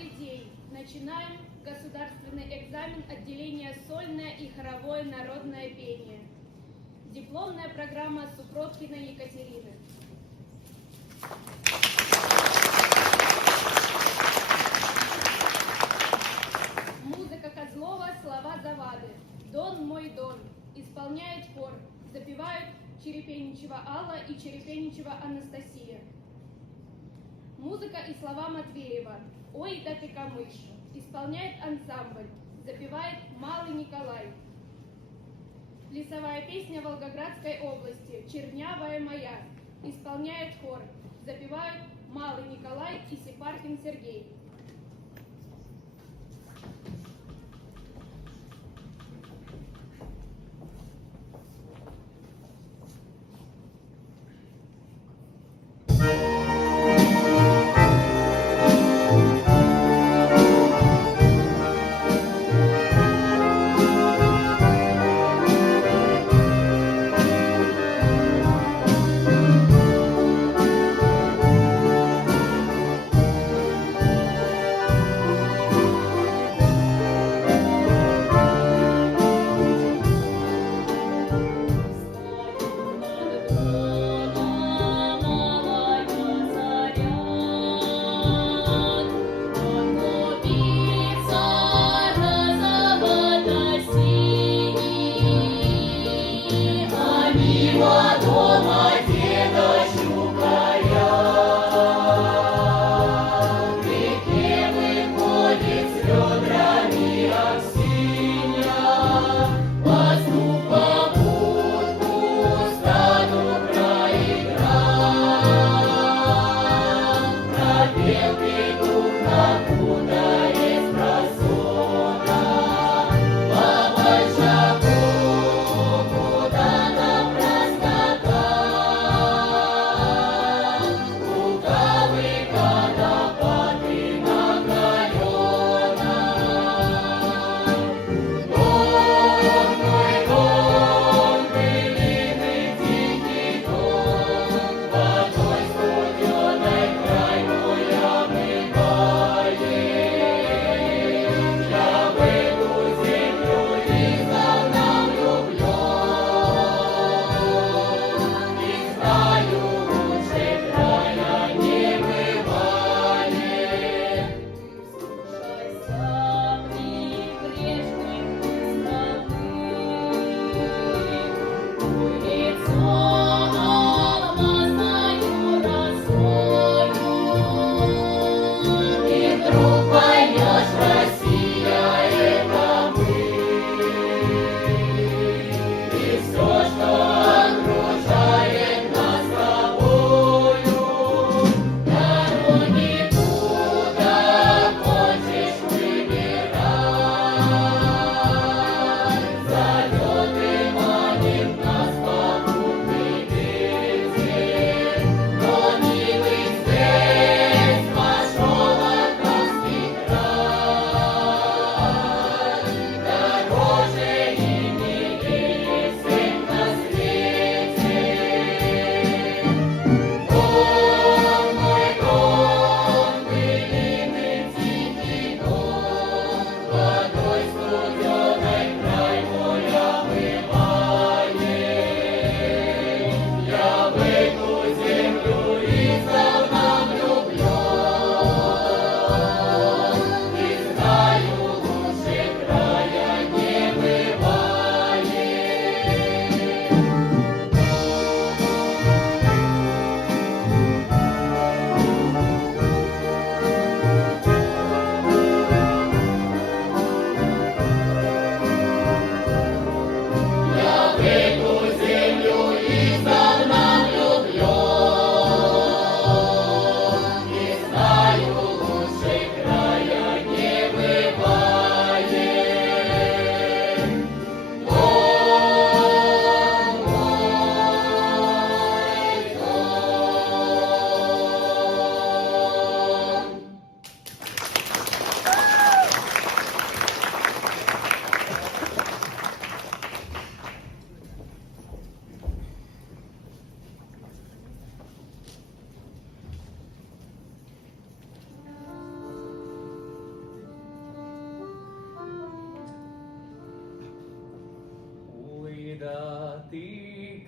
Добрый день! Начинаем государственный экзамен отделения сольное и хоровое народное пение. Дипломная программа Сукроткиной Екатерины. Музыка Козлова, слова Завады. Дон мой дон. Исполняет хор. Запевают Черепеничева Алла и Черепеничева Анастасия. Музыка и слова Матвеева. Ой, да ты камыш. Исполняет ансамбль. Запевает Малый Николай. Плясовая песня Волгоградской области. Чернявая моя. Исполняет хор. Запевают Малый Николай и Сепаркин Сергей.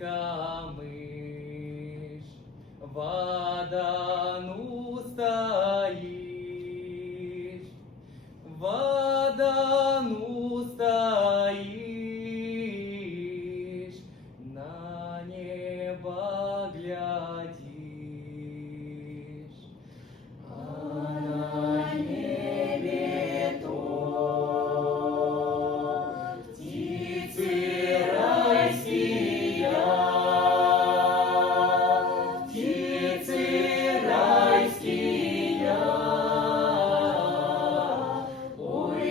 камыш, вадану стоишь, вадану стоишь, на небо глядишь, а на небе то птицы райские, птицы райские, ой,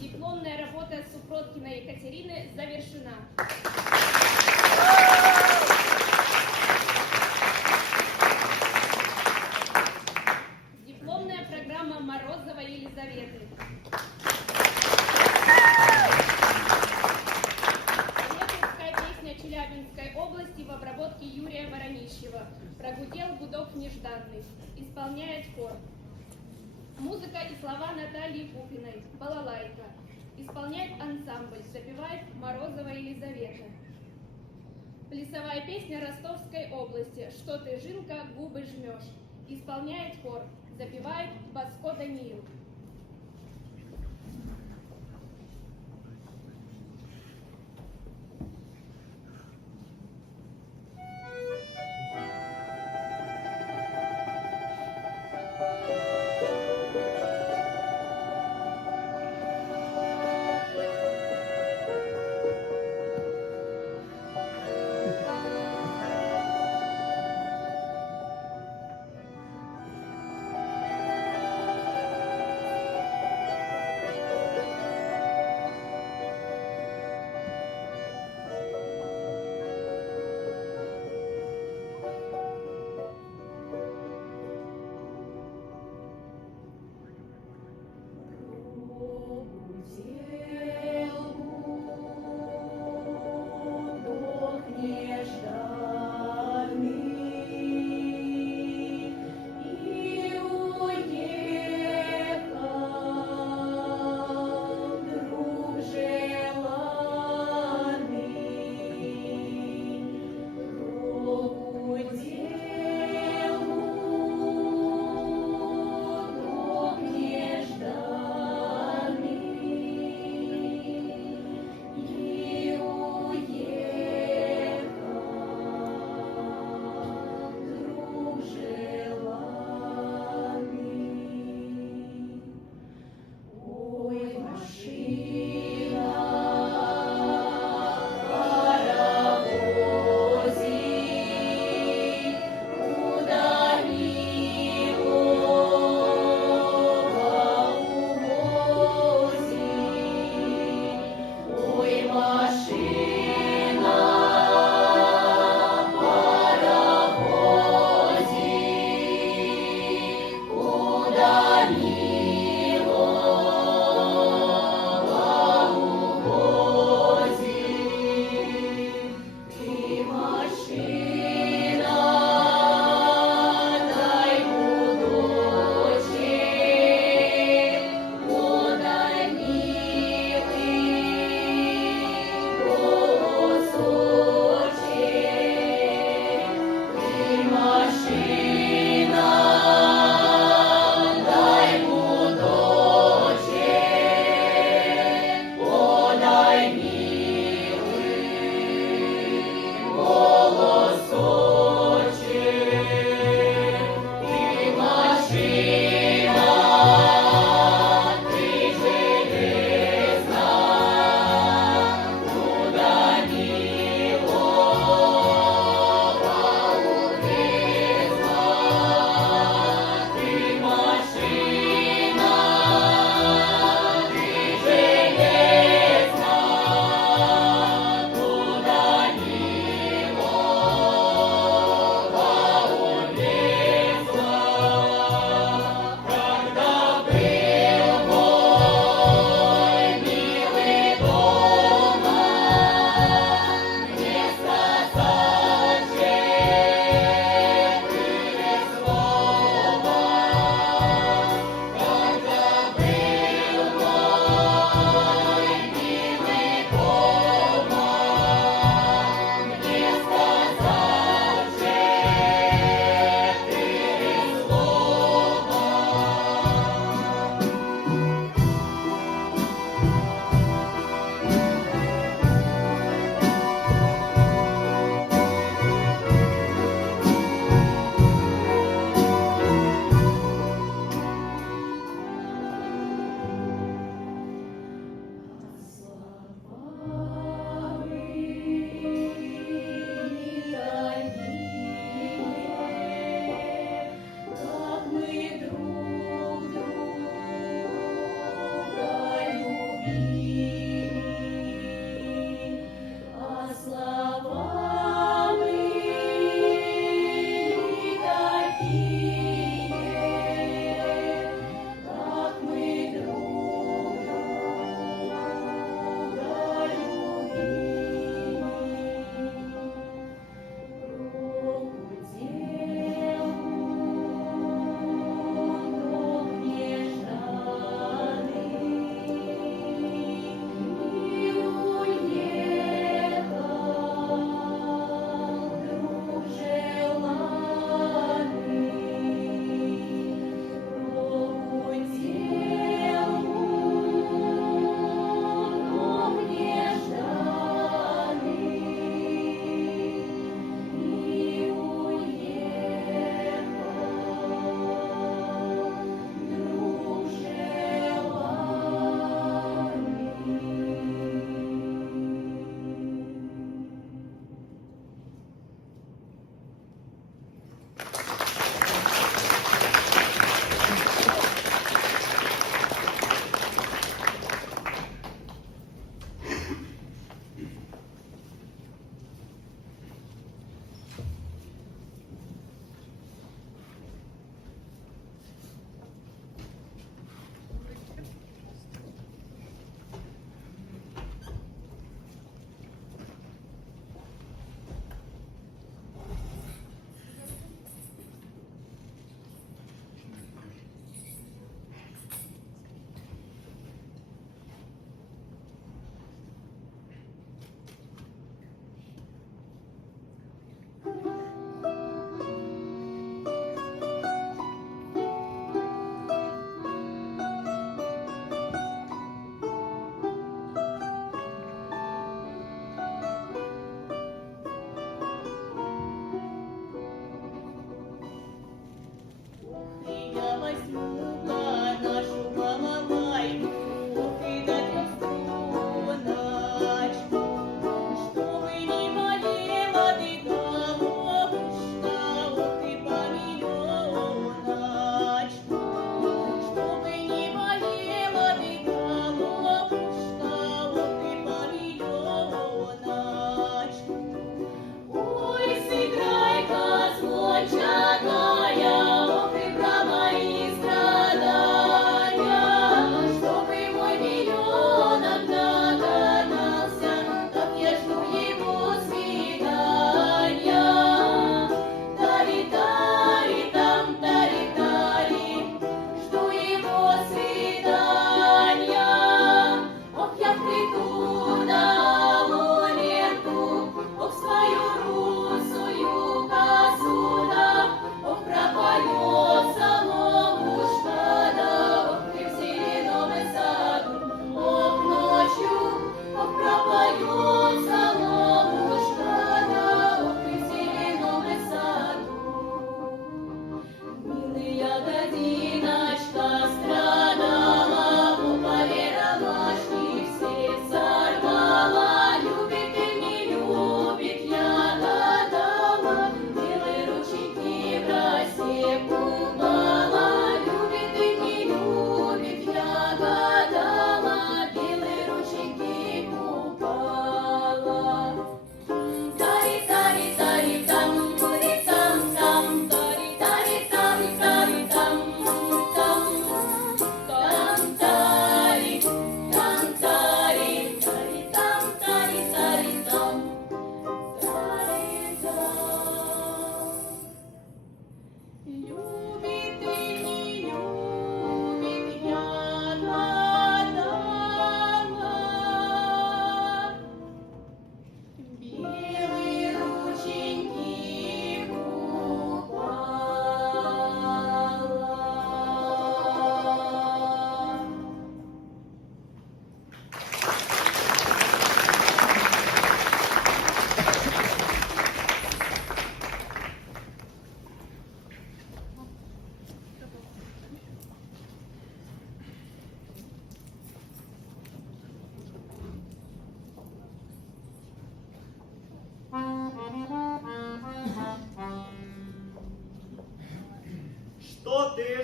Дипломная работа Супроткиной Екатерины завершена. Дипломная программа Морозовой Елизаветы. Репинская песня Челябинской области в обработке Юрия Воронищева. Прогудел гудок нежданный. Исполняет хор. Музыка и слова Натальи Купиной. Балалайка. Исполняет ансамбль. Запевает Морозова Елизавета. Плясовая песня Ростовской области. Что ты, Жинка, губы жмешь. Исполняет хор. Запевает Баско Даниил.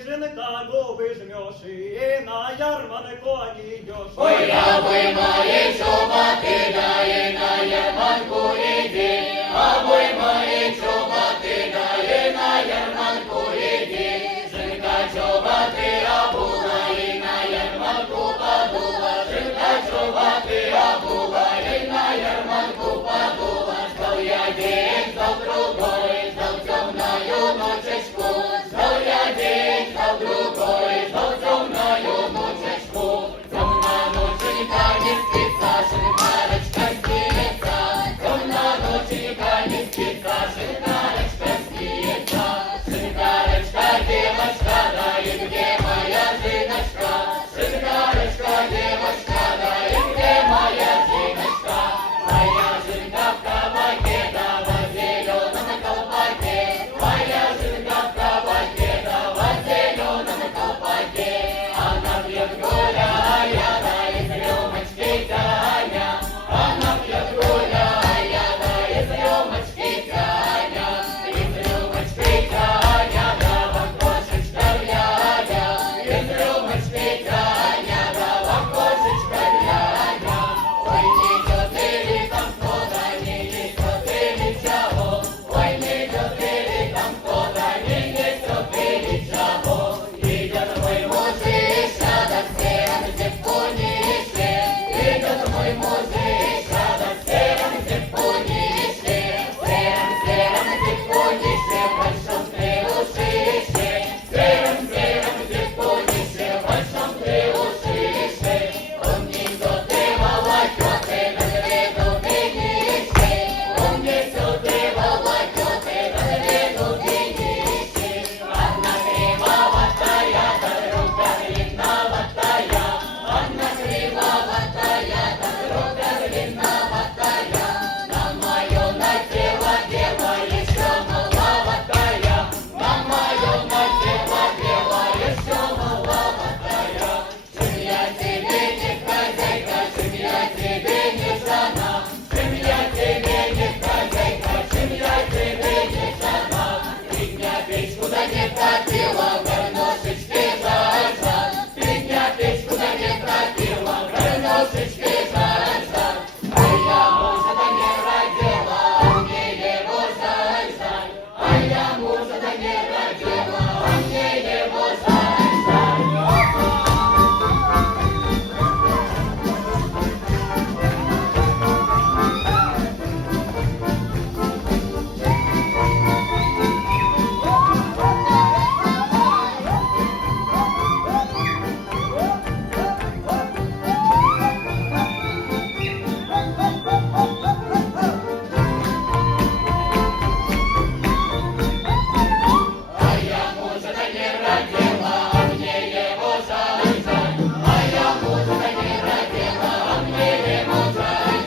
жінка губи жмеш, і на ярманку не йдеш. Ой, аби мої чоботи, да і на ярманку іди, аби мої чоботи, да і на ярманку іди. Жінка чоботи обула, і на ярманку подула, жінка чоботи обула, і на ярманку подула. Ждав я день, ждав другой, ждав темною ночечку, ждав я день, ждав другой, ждав темною ночечку. Темна ноченька не спится, шинкарочка спится, темна ноченька не спится, шинкарочка спится. Шинкарочка, девочка, да и где моя жиночка? Шинкарочка, девочка, да и где моя жиночка? Моя жинка в кабаке, да во зеленом колпаке, моя жинка в кабаке, да во зеленом колпаке. Она пьет гуляя, да из рюмочки тяня, она пьет гуляя, да из рюмочки тяня, из рюмочки тяня, да в окошечко глядя, из рюмочки тяня, да в окошечко глядя. Ой, не идет или там кто-то, не несет или чего, ой, не идет или там кто-то, не несет или чего. Идет мой мужичка, да в сером зипунишке, идет мой мужичка, да в сером зипунишке, в сером зипунишке, в большом клеушище, в сером зипунишке, в большом клеушище. Он несет и волокет, и на среду винишке, он несет и волокет, и на среду винишке. Одна кривоватая, да рука длинноватая, одна кривоватая, да рука длинноватая. На мое натело дева еще маловатая, на мое натело дева еще маловатая. Чем я тебе не хозяйка, чем я тебе не жена, чем я тебе не хозяйка, чем я тебе не жена. Три дня печку да не топила, в горношечке жажда, три дня печку да не топила, в горношечке жажда. А я мужа да не родила, а мне его жаль. А я мужа да не родила, а мне его жаль. А я мужа да не родила, а мне его жаль. А я мужа да не родила, а мне его жаль.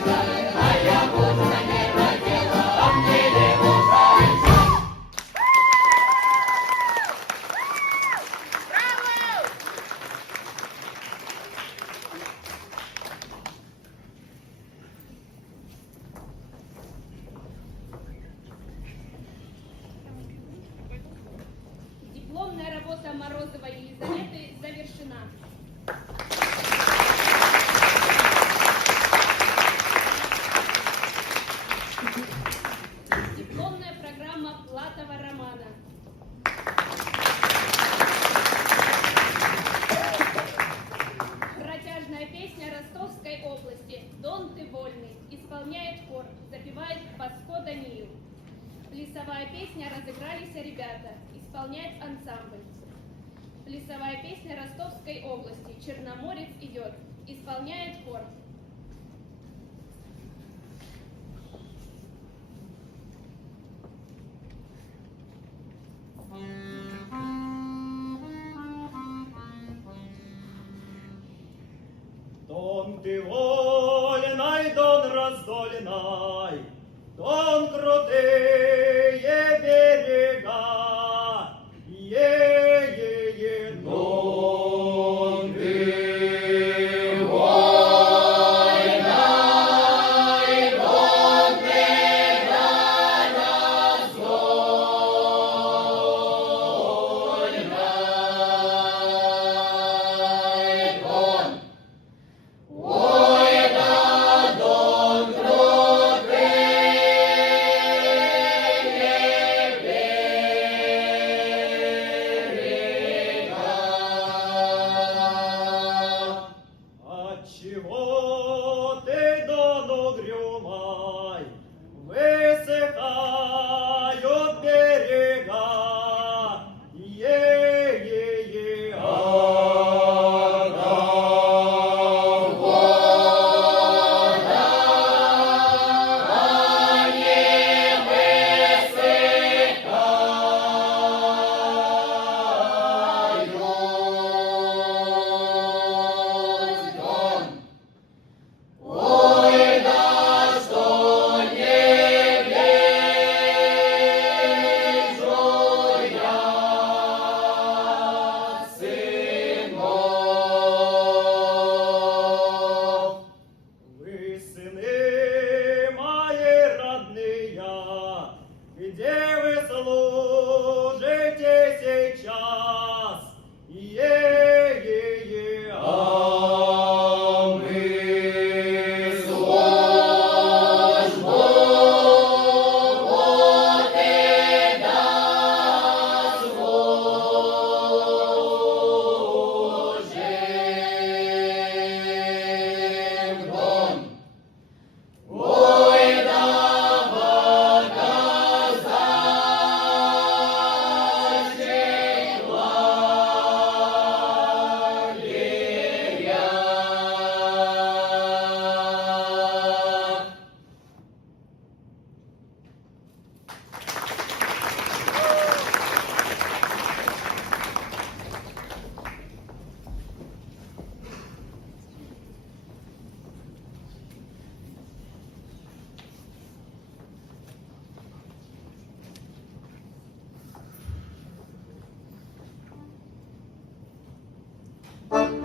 А я мужа да не родила, а мне его жаль. Дипломная работа Морозовой Елизаветы завершена. Дипломная программа Платова Романа. Протяжная песня Ростовской области «Дон ты вольный» исполняет хор, запевает Баско Даниил. Плясовая песня «Разыгрались ребята» исполняет ансамбль. Плясовая песня Ростовской области «Черноморец идет» исполняет хор. Дон ты вольный, дон раздольный, дон крутые берега, е-е-е, Дон ты вольный, дон ты раздольный,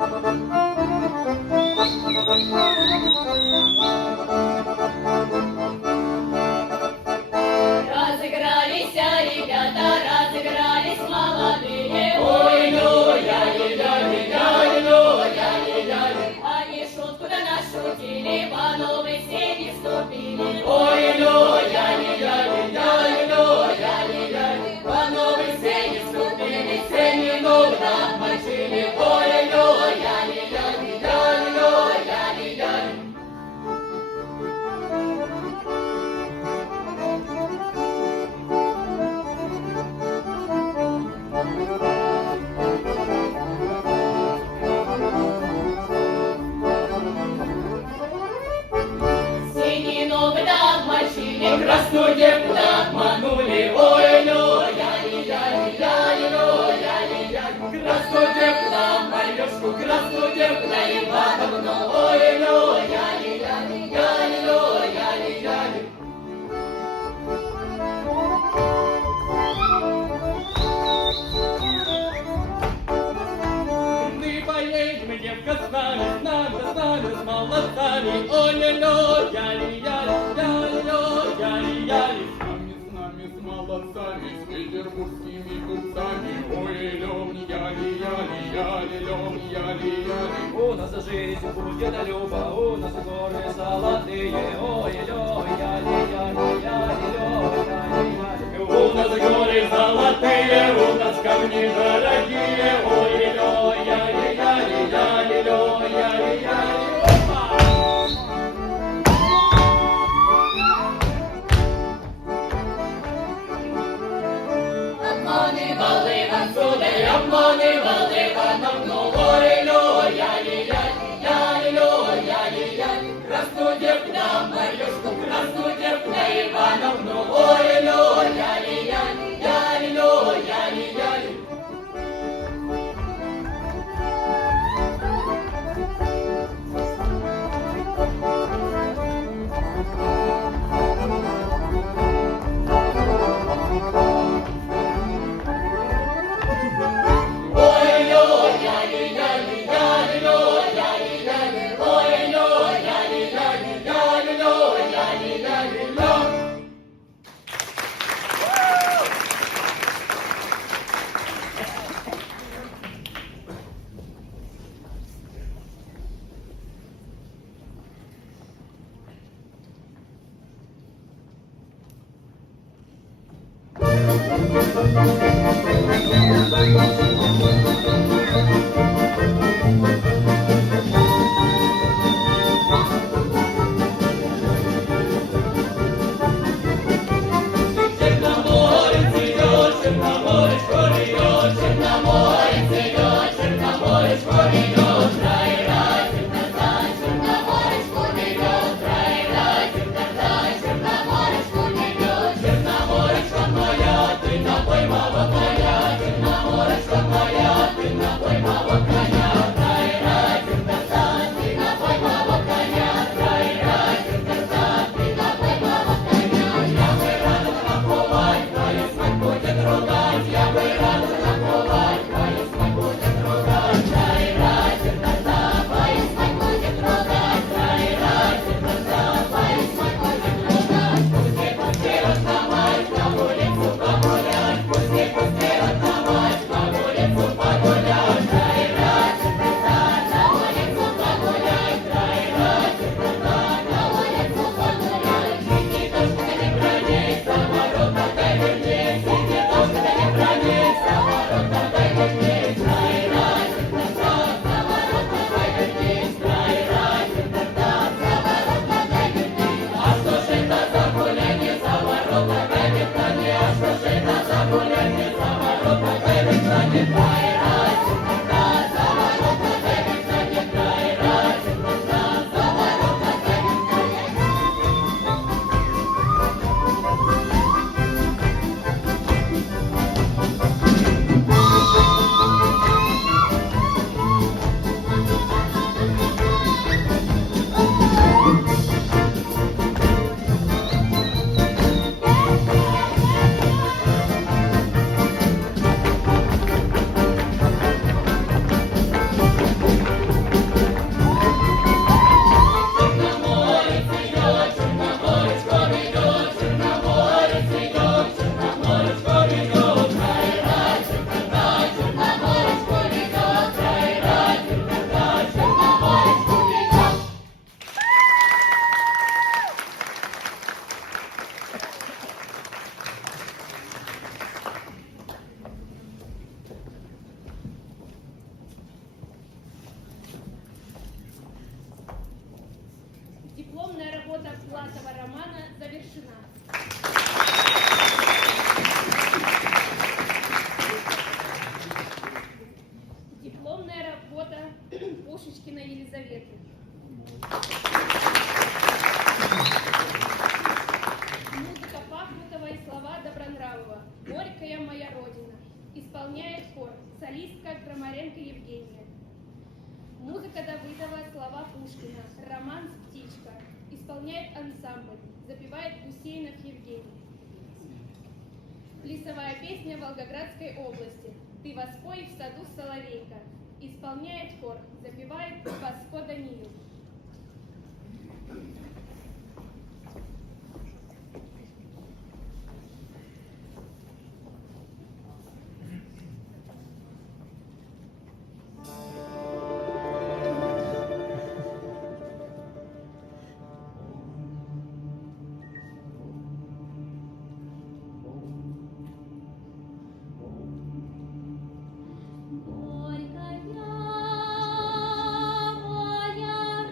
Разыгрались ребята, разыгрались молодые. Ой, ля-ля-ля-ля-ля-ля-ля-ля. Они шутку да нашутили, в новый сень вступили. Ой, ля-ля-ля-ля-ля-ля-ля-ля. В новый сень вступили, сени новые обмочили. Ой, ля-ля-ля-ля-ля-ля-ля-ля. Синие новые да обмочили, красную девку да обманули. Ой, ля-ля-ля-ля-ля-ля-ля. Красную девку да Марьюшку, красную девку да Ивановну. Ой, ля-ля-ля-ля-ля-ля-ля. Мы поедем, девка, с нами, с молодцами. Ой, ля-ля-ля-ля-ля-ля-ля-ля. С нами, с молодцами, с петербургскими купцами. Ой, лём, яли-яли-яли-лём, яли-яли. У нас жизнь будет люба, у нас горы золотые. Ой, ля-ля-ля-ля-ля-ля-ля-ля. У нас горы золотые, у нас камни дорогие. Ой, ля-ля-ля-ля-ля-ля-ля-ля. Обманывали вам сударь, обманывали вам ой, ля-ля-ля-ля-ля-ля-ля. Красную девку да Марьюшку, красную девку да Ивановну. Ой, ля-ля-ля-ля-ля-ля-ля. Черноморечко моя, ты напой, мама моя, ты напой, мама. Дипломная работа Платова романа завершена. Дипломная работа Пушечкиной Елизаветы. Музыка Пахмутова и слова Добронравова. «Горькая моя родина». Исполняет хор солистка Крамаренко Евгения. Музыка Давыдова, слова Пушкина. Романс «Птичка». Исполняет ансамбль. Запевает Гусейнов Евгений. Плясовая песня Волгоградской области. «Ты воспой в саду соловейка». Исполняет хор. Запевает Васко Даниил. Горькая моя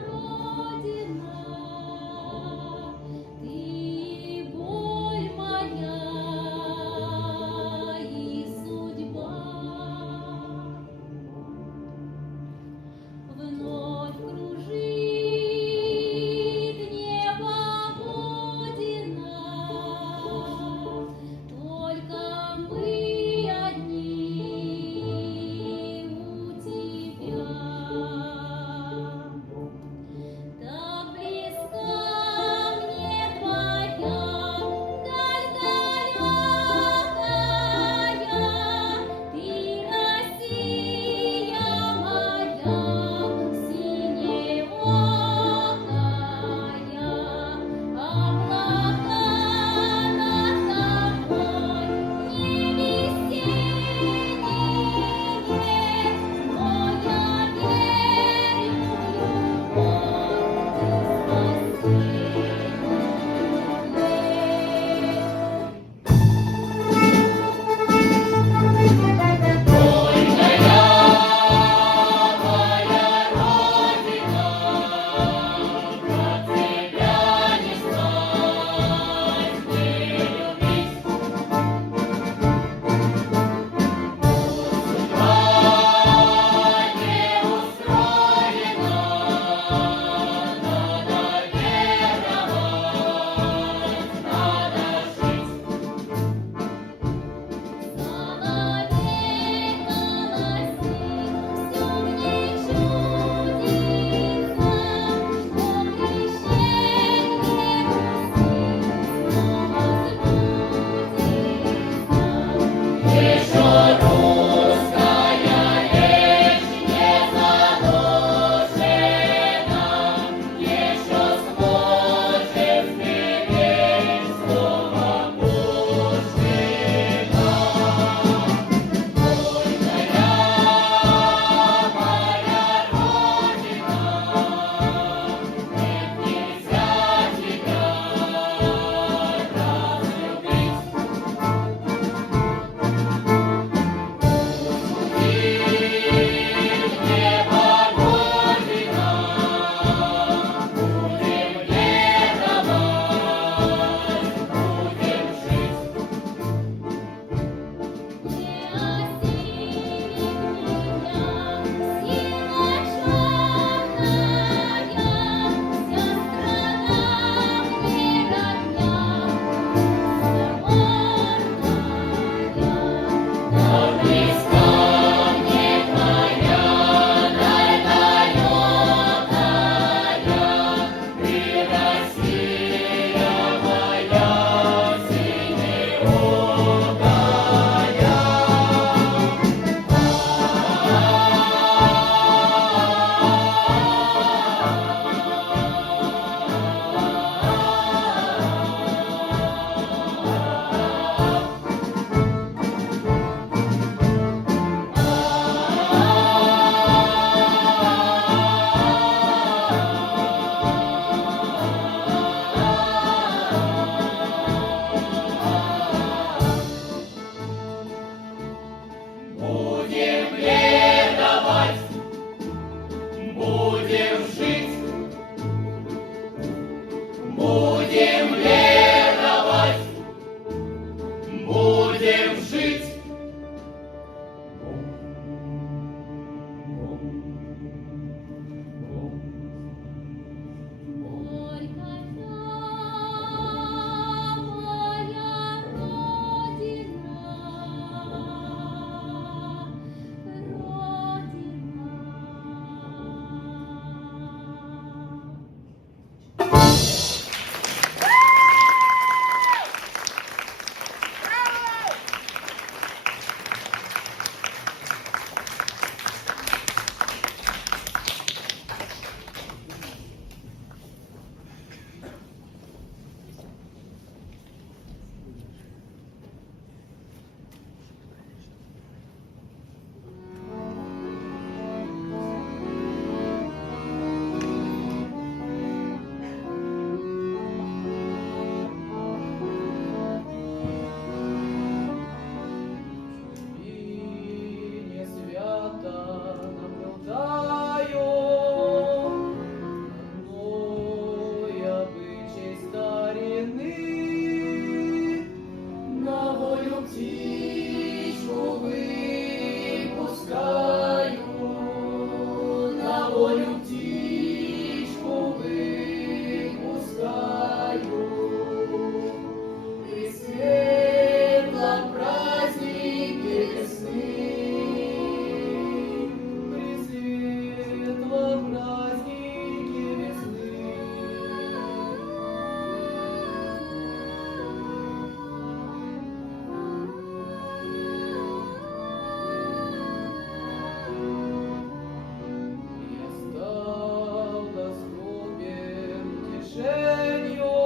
утешенью.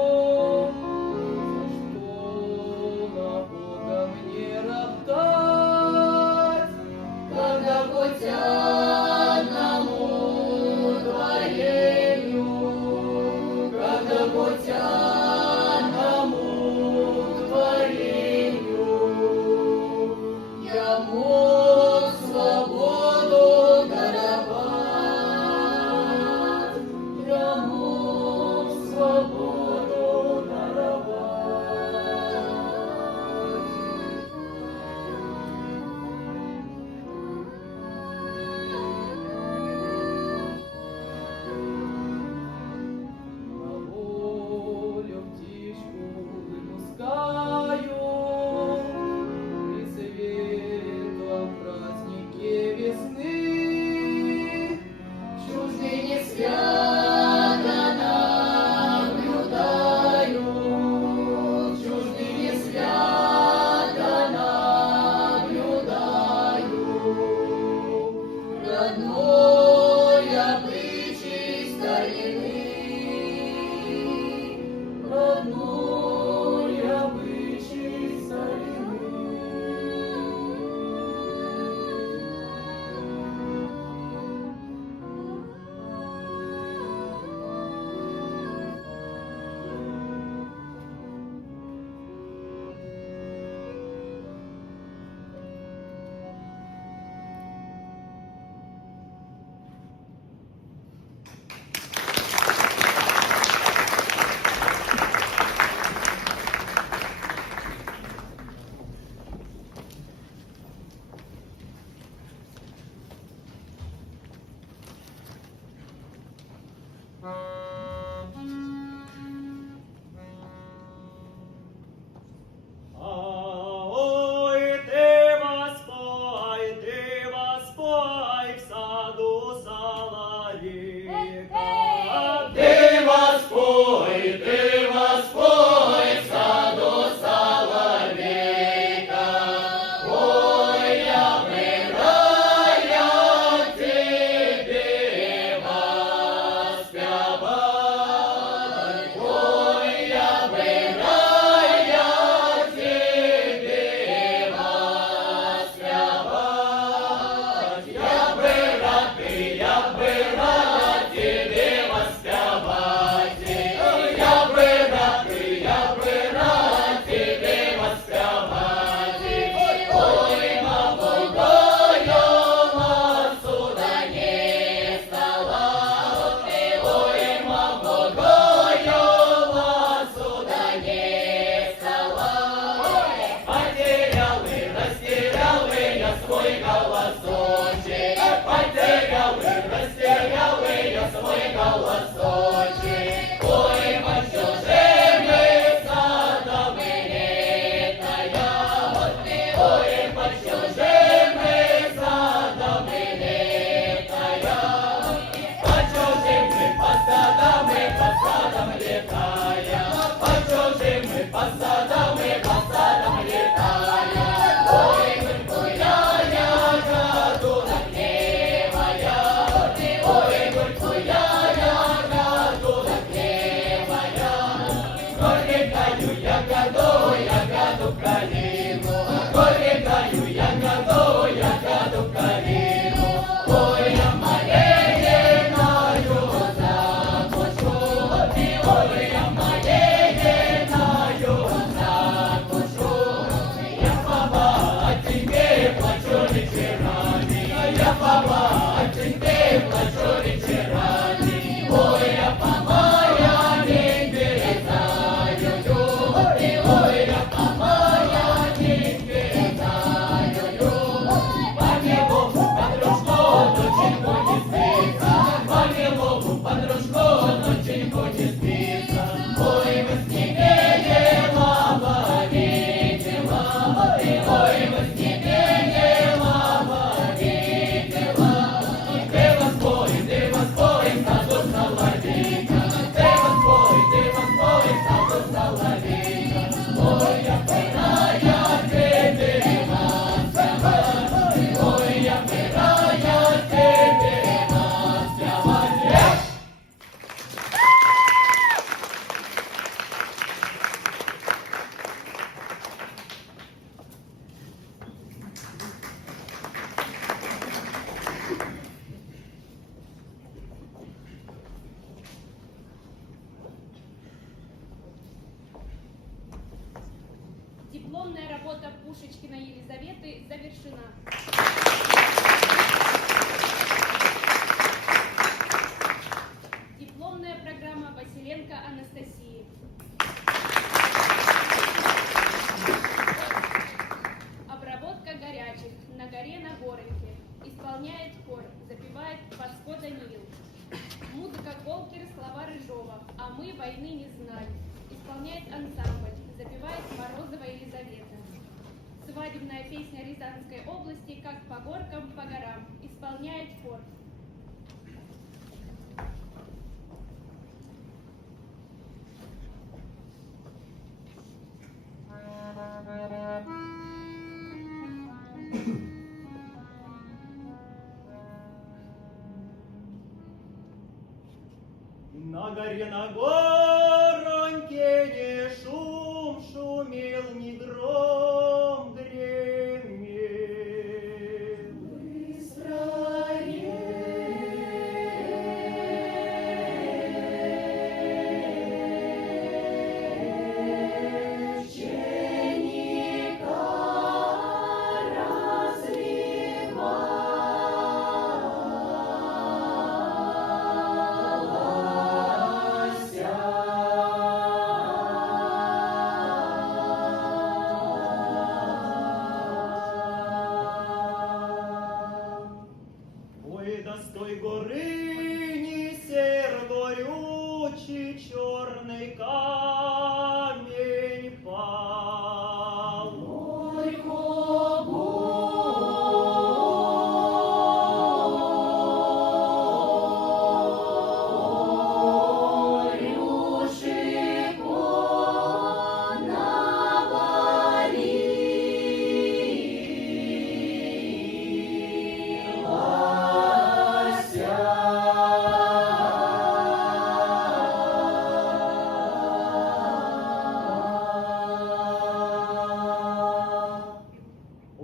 За что на Бога мне роптать, когда хоть одному творению, когда хоть одному творению я мог свободу даровать, я мог свободу даровать. Дипломная работа Пушечкина Елизаветы завершена. Дипломная программа Василенко Анастасии. Обработка горячих на горе на Гороньке. Исполняет хор, запевает Паско Даниил. Музыка Голкер, слова Рыжова. А мы войны не знали. Исполняет ансамбль, запевает Морозова Елизавета. Свадебная песня Рязанской области «Как по горкам, по горам». Исполняет хор. На горе на Гороньке не шум шумел, ни гром гремел. Ой, да с той горы несер горючий черный камень пал.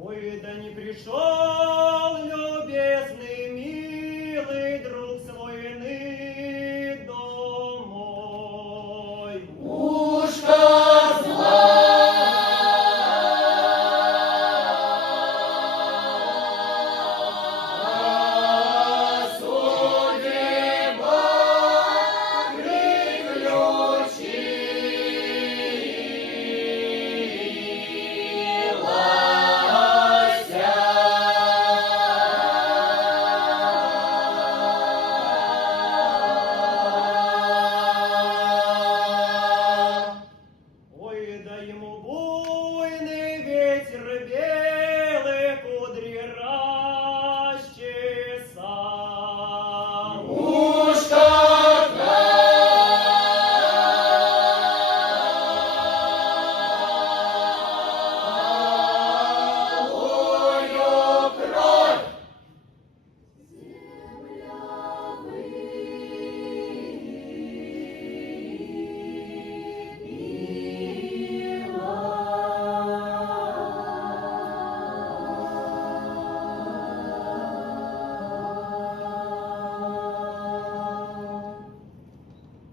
Ой, да не пришел любезный, милый друг с войны домой. Ой, да ему буйный ветер белые кудри расчесал.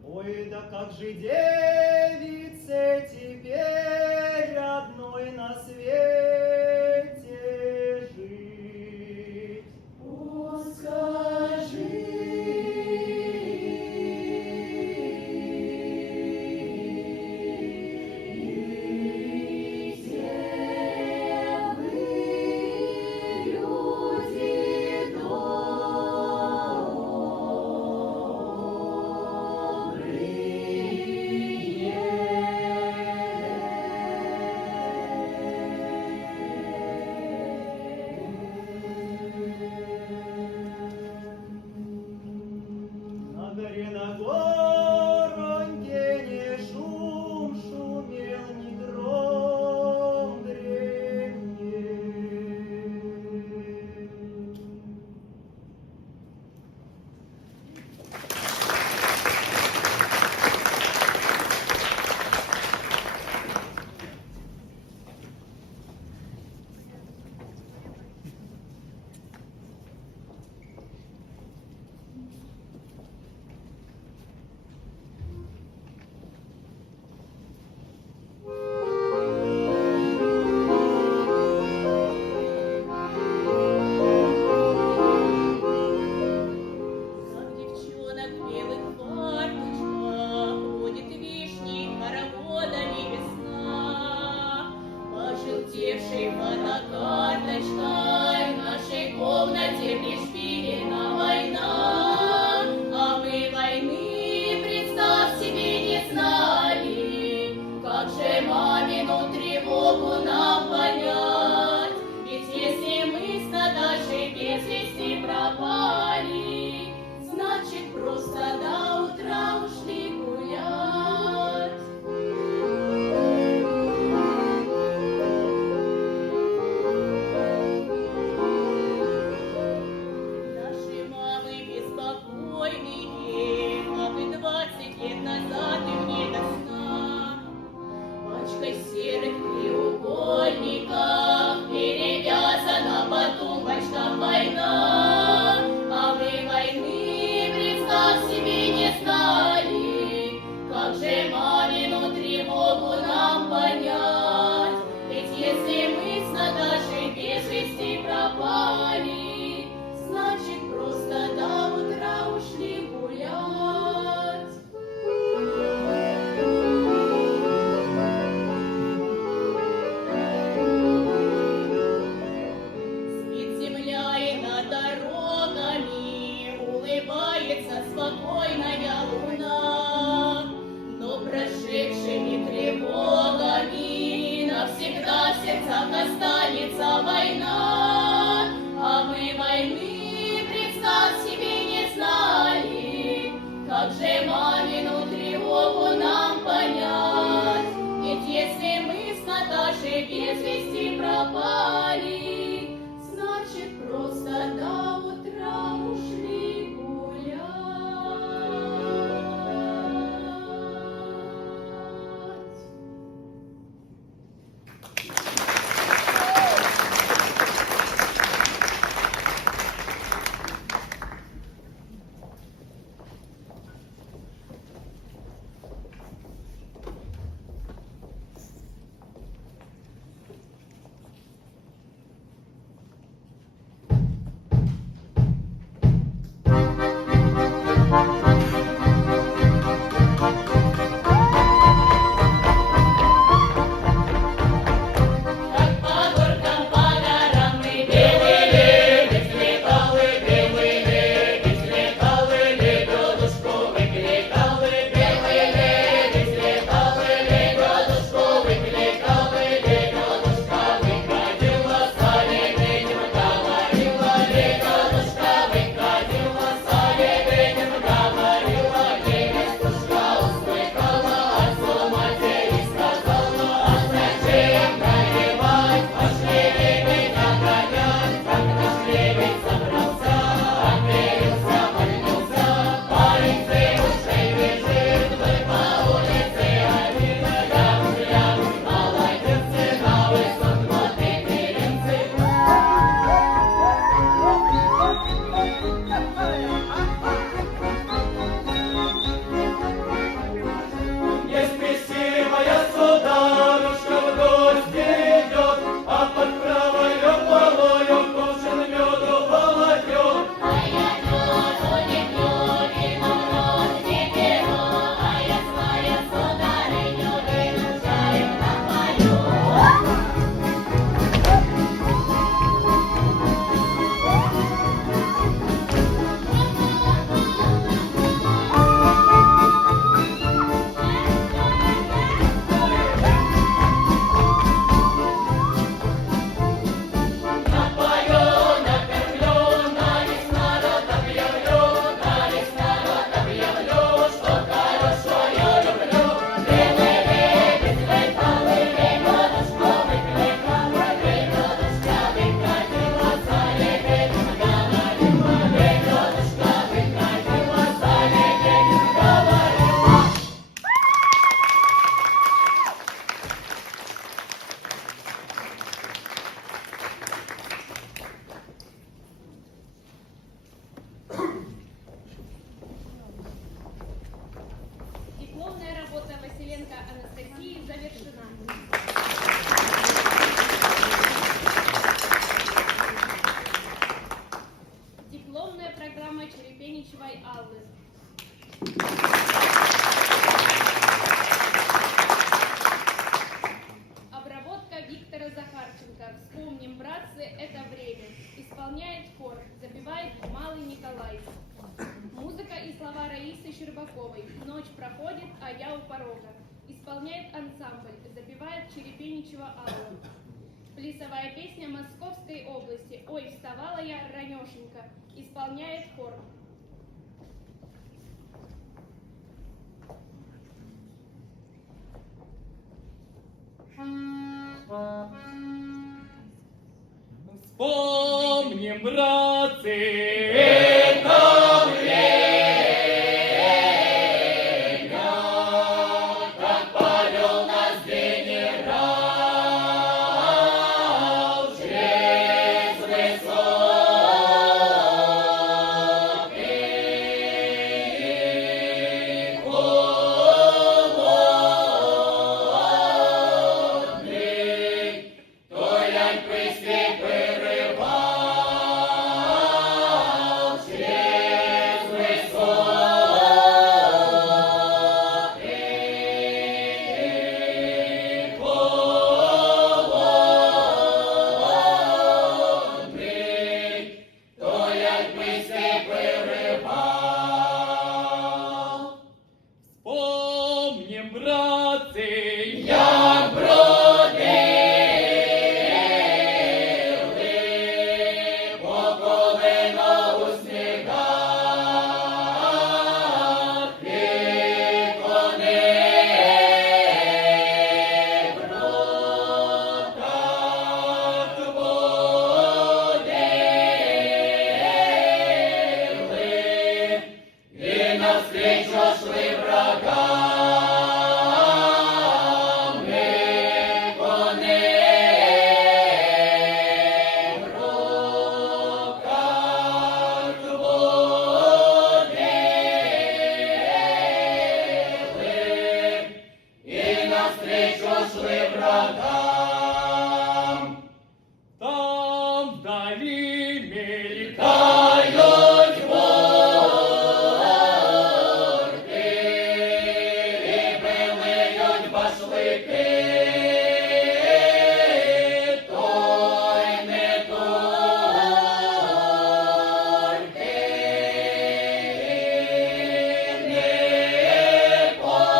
Ой, да как же девице теперь одной на свете жить? прошедшими тревогами навсегда в сердцах останется война, а мы войны, представь себе, не знали. Как же мамину тревогу нам понять? Ведь если мы с Наташей без вести пропали, значит просто до утра ушли гулять. Как по горкам, по горам мы бегали, выкликали, бегали, выкликали, дедушку выкликали, бегали, выкликали, дедушку выкликали, дедушка выходила, стали видим, говорила, дедушка выходила, стали видим, говорила, невестушка услыхала, отцу матери сказала, а зачем горевать, пошли меня гонять, как наш лебедь собрался, отмерился, вольнулся, парень ты ушей бежит, вы по улице один, ям, молодец, на высот конференции. Неспесивая сударушка в гости идет, а под правой полою кувшин меду волокет. А я меду не пью, вино в рот не беру, а я свою сударыню вынуждаю напою. Напою, накормлю, на весь народ объявлю, на весь народ объявлю, что хорошую люблю. Лебедь выкликали, лебедушку выкликали, лебедушка выходила, за лебедем говорила, лебедушка выходила, за лебедем говорила. Дипломная работа Василенко Анастасии завершена. Дипломная программа Черепеничевой Аллы. Обработка Виктора Захарченко. Вспомним, братцы, это время. Исполняет хор, запевает Малый Николай. Музыка и слова Раисы Щербаковой. Ночь проходит, а я у порога. Исполняет ансамбль, запевает Черепеничева Алла. Плясовая песня Московской области. Ой, вставала я ранешенько. Исполняет хор. Вспомним, братцы, Это время, как повел нас генерал через высокий холодный, той Альпы степь вырывал сей. як бродили по колено у снігах, і коней в руках водили, і навстрічу шли врагам, ми коней в руках водили, і навстрічу шли врагам. Там вдалі мелькають Тають горди, і белеють башлики, той не тільки не горди,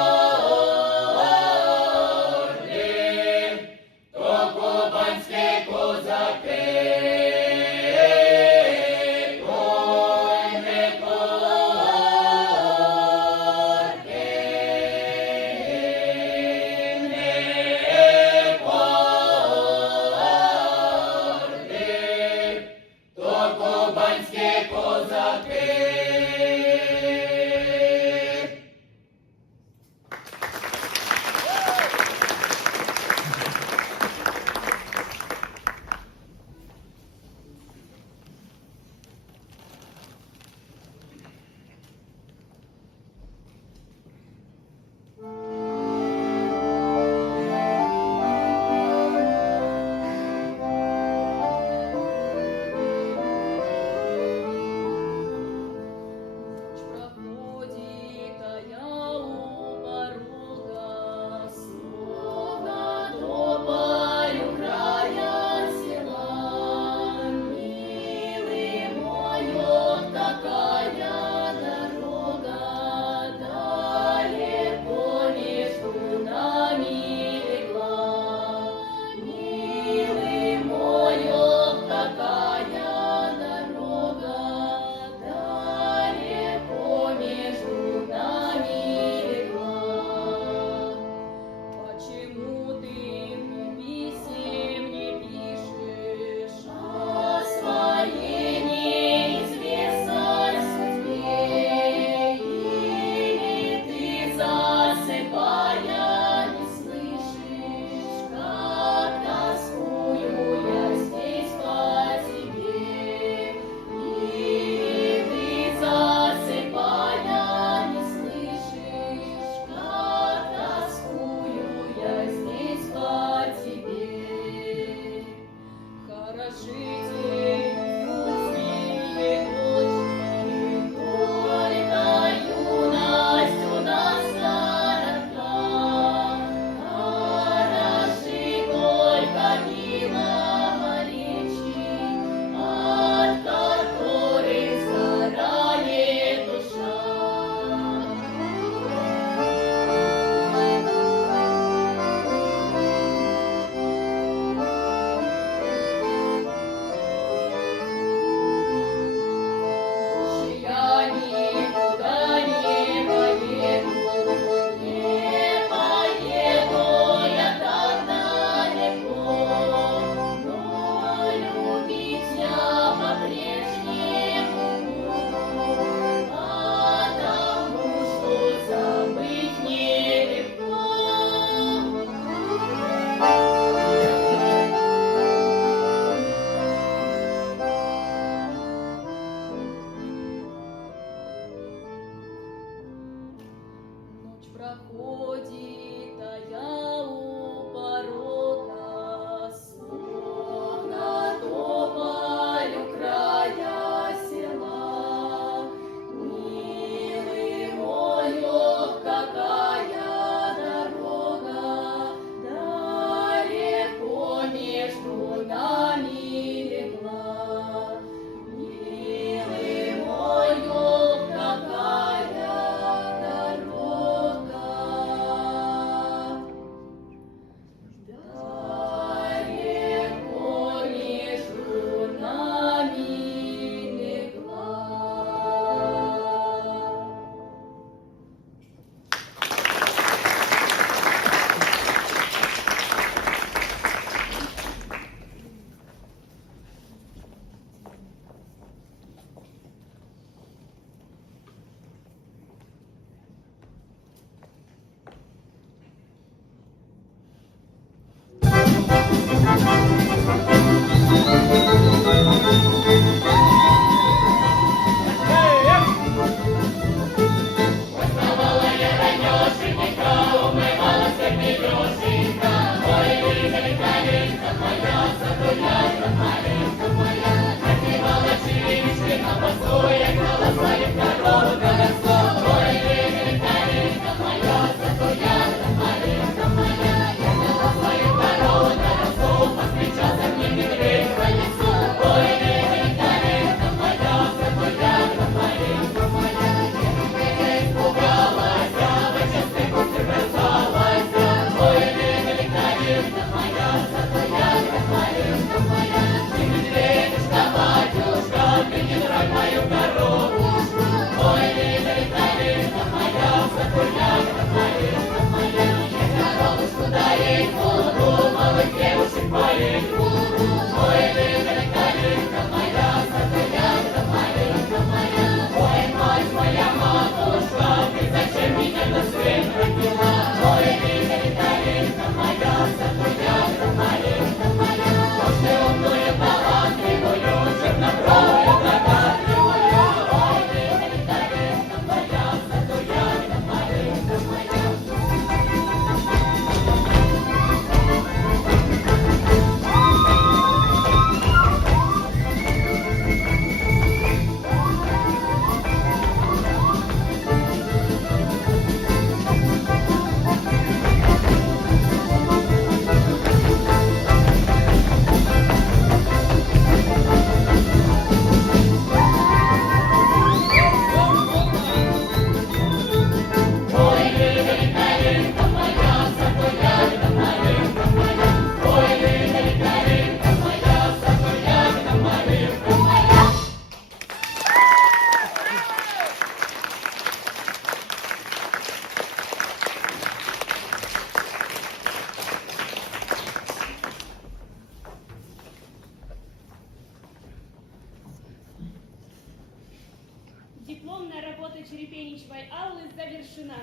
Черепеничевой Аллы завершена.